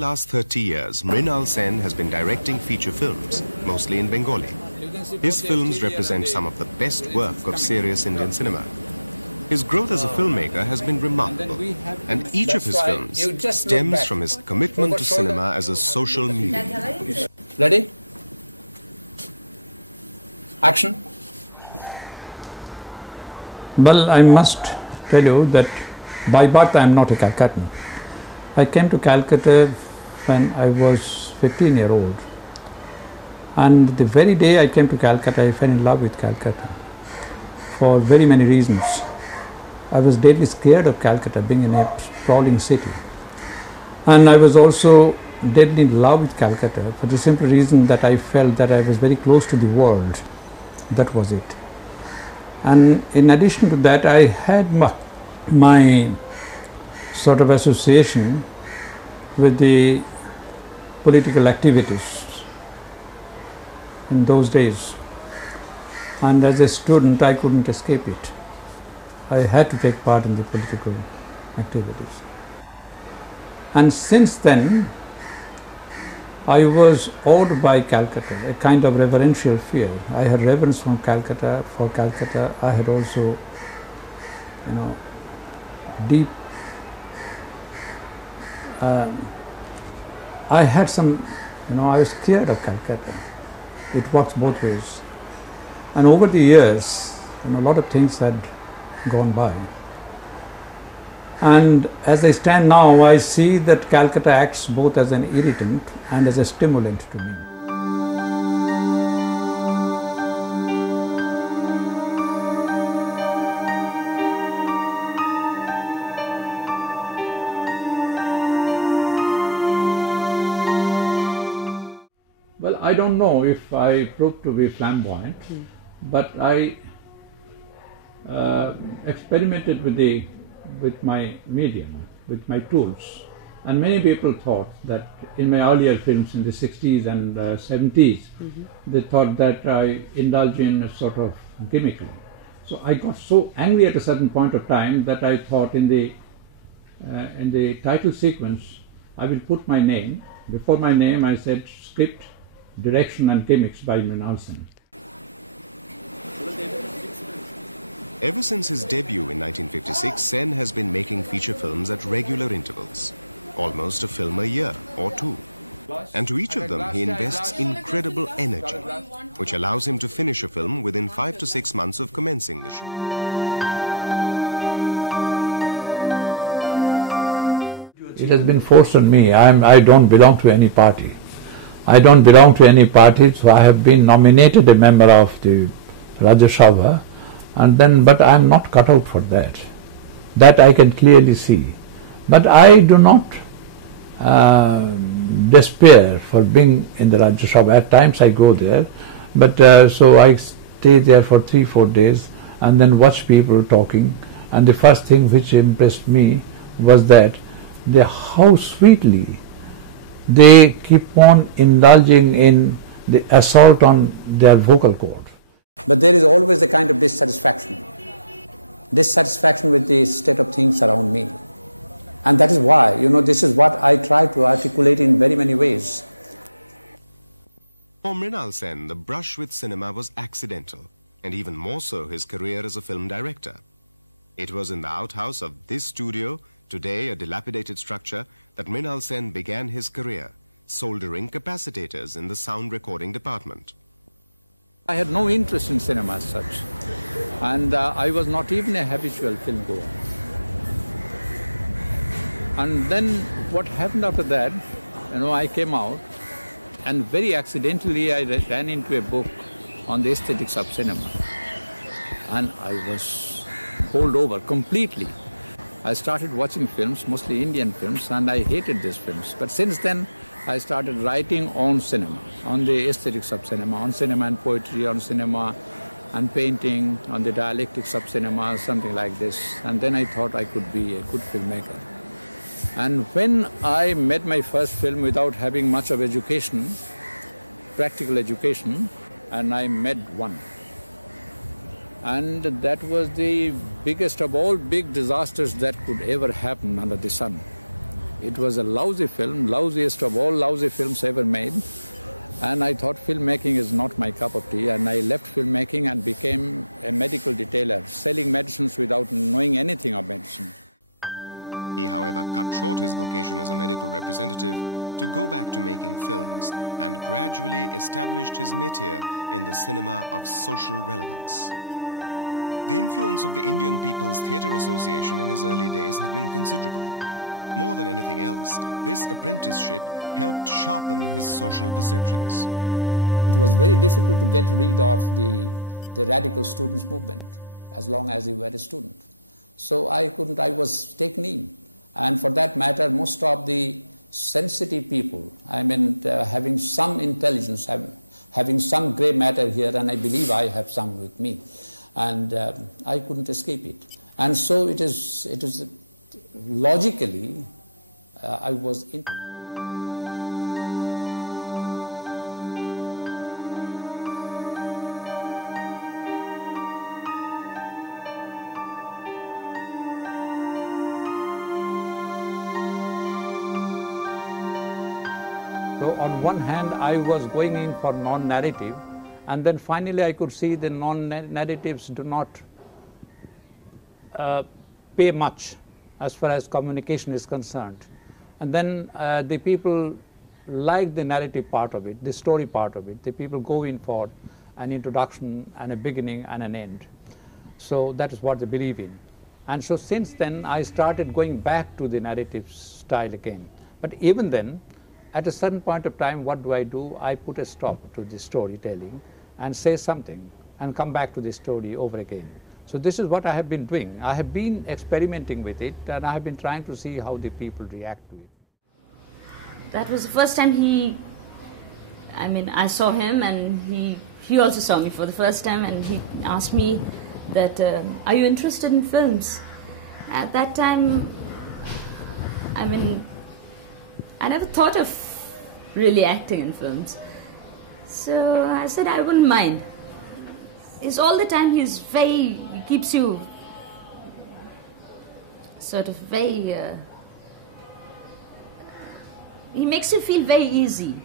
last 30 years, Mrinal Sen has been directing feature films, mostly in Bengali. His films represent some of the best work of serious Indian cinema. His growth as a filmmaker has been remarkable, and each of his films stems from his commitment to cinema as a social medium. Ready? Action. Well, I must tell you that by birth I am not a Calcuttan. I came to Calcutta when I was 15-year-old, and the very day I came to Calcutta I fell in love with Calcutta for very many reasons. I was deadly scared of Calcutta being in a sprawling city, and I was also deadly in love with Calcutta for the simple reason that I felt that I was very close to the world. That was it. And in addition to that, I had my sort of association with the political activities in those days, and as a student I couldn't escape it. I had to take part in the political activities, and since then I was awed by Calcutta, a kind of reverential fear. I had reverence for Calcutta. I had also, deep. I had some, I was scared of Calcutta. It works both ways. And over the years, a lot of things had gone by. And as I stand now, I see that Calcutta acts both as an irritant and as a stimulant to me. Well, I don't know if I proved to be flamboyant, but I experimented with my medium, with my tools. And many people thought that in my earlier films in the 60s and 70s, they thought that I indulge in a sort of gimmick. So I got so angry at a certain point of time that I thought in the title sequence I will put my name. Before my name I said script, direction and gimmicks by Mrinal Sen. Ever since his debut in 1956, Sen has been making feature films at regular intervals, almost a film a year or two. And to each of them he invests incredible energy, which allows him to finish a film within 5 to 6 months of commencing the shoot. It has been forced on me. I don't belong to any party. I don't belong to any party, so I have been nominated a member of the Rajya Sabha. But I am not cut out for that. That I can clearly see. But I do not despair for being in the Rajya Sabha. At times I go there, but so I stay there for 3-4 days and then watch people talking. And the first thing which impressed me was that how sweetly they keep on indulging in the assault on their vocal cords. But there is always a kind of dissatisfaction with the state of things around me. And that is why, this is what I try to articulate in very many ways. For Mrinal Sen, the brush with cinema was accidental, and even more so his career as a film director. It was in the outhouse of this studio, today a dilapidated structure, that Mrinal Sen began his career, soldering capacitors in the sound recording department. I had no interest in cinema as such, and I was not even a habitual film goer. And then what happened after that, I came out, and very accidentally I ran into a book on the aesthetics of cinema, and I was bowled over completely. I started watching films, mostly Indian films, and I hated these films. But since then I started writing on cinema, on the aesthetics of cinema, on cinema and poetry, on cinema and painting, on the dialectics of cinema, something like this. And then I thought I could be a good filmmaker. And when I made my first film without having much of education, practical education, and I made one. And that was the biggest of all big disasters that could ever happen under the sun. It was a lousy film, lousiest of all lousy films ever made. And I thought filmmaking is not my cup of tea, and I left filmmaking and became a medical detailer, selling medicines without knowing anything of medicine. He, however, cut short his vocation as a medical representative to go back to making films and gradually established his métier in the cinema of social relevance. The influence of the Indian People's Theatre Association in his early days had been considerable. More than anything else, this apprenticeship helped sharpen his social perceptions. It was very difficult to get rid of the radical students' movement as long as you were a student. So I was taken in. And for that matter, most of the sensitive people, having some intelligence, having some grey matter here, and I believe I have some with me, and I couldn't escape it. And so it is logically, I was into it. So on one hand, I was going in for non-narrative, and then finally I could see the non-narratives do not pay much as far as communication is concerned. And then the people like the narrative part of it, the story part of it. The people go in for an introduction and a beginning and an end. So that is what they believe in. And so since then, I started going back to the narrative style again. But even then, at a certain point of time, what do? I put a stop to the storytelling and say something and come back to the story over again. So this is what I have been doing. I have been experimenting with it, and I have been trying to see how the people react to it. That was the first time I saw him, and he also saw me for the first time, and he asked me that, are you interested in films? At that time, I never thought of really acting in films. So I said I wouldn't mind. It's all the time keeps you sort of very, he makes you feel very easy.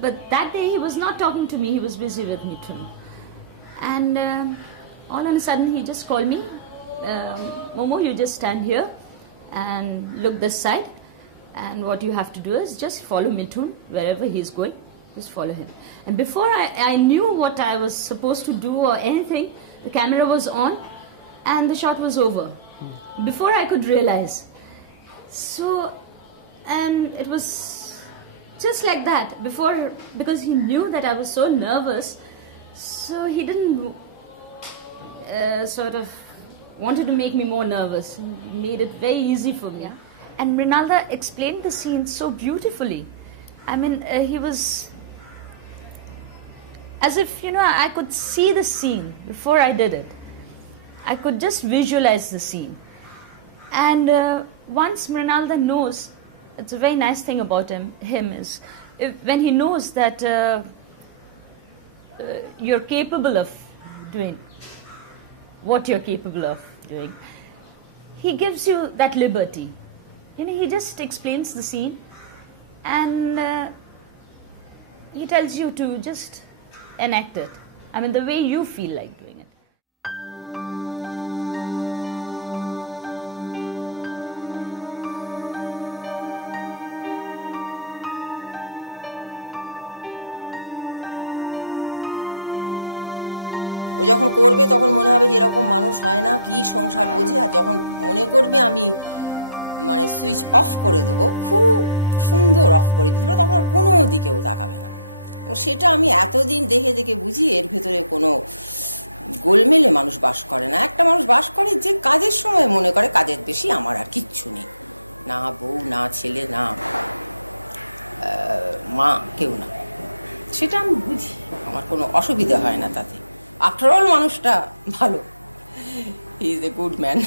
But that day he was not talking to me, he was busy with me too. And all of a sudden he just called me, Momo, you just stand here and look this side. And what you have to do is just follow me to wherever he's going, just follow me. And before I knew what I was supposed to do or anything, the camera was on and the shot was over. Before I could realize. So, and it was just like that. Because he knew that I was so nervous, so he didn't sort of wanted to make me more nervous. He made it very easy for me. And Mrinal explained the scene so beautifully. He was as if, I could see the scene before I did it. I could just visualize the scene. And once Mrinal knows, it's a very nice thing about him is when he knows that you're capable of doing what you're capable of doing, he gives you that liberty. He just explains the scene and he tells you to just enact it. The way you feel like. ও যখন করবে তখন মনে হবে যে এরকম মানুষ হয় না, কি সংসার বোঝে। আর যখন মনে করবে আমি সুইচ অফ করে দেবো, খুব সুন্দর অফ করে দিতে পারে, তখন কোনো দিকেও তাকাবে না। সেটা আমি এতদিন দেখে দেখে বুঝি এর ভেতরে কোনো গোলমেলে মানুষ বাস করে না। একটা মানুষ বাস করে যে কাজের সময় মনে করে কাজের বেশি আমার আর কিচ্ছু নেই, না বউ, না ছেলে, না মা, কেউ না। সেটা আমি বুঝি, আমার কোনো অসুবিধা হয় না তাতে। আফটার অল মানুষটা ভালো, he is a good man.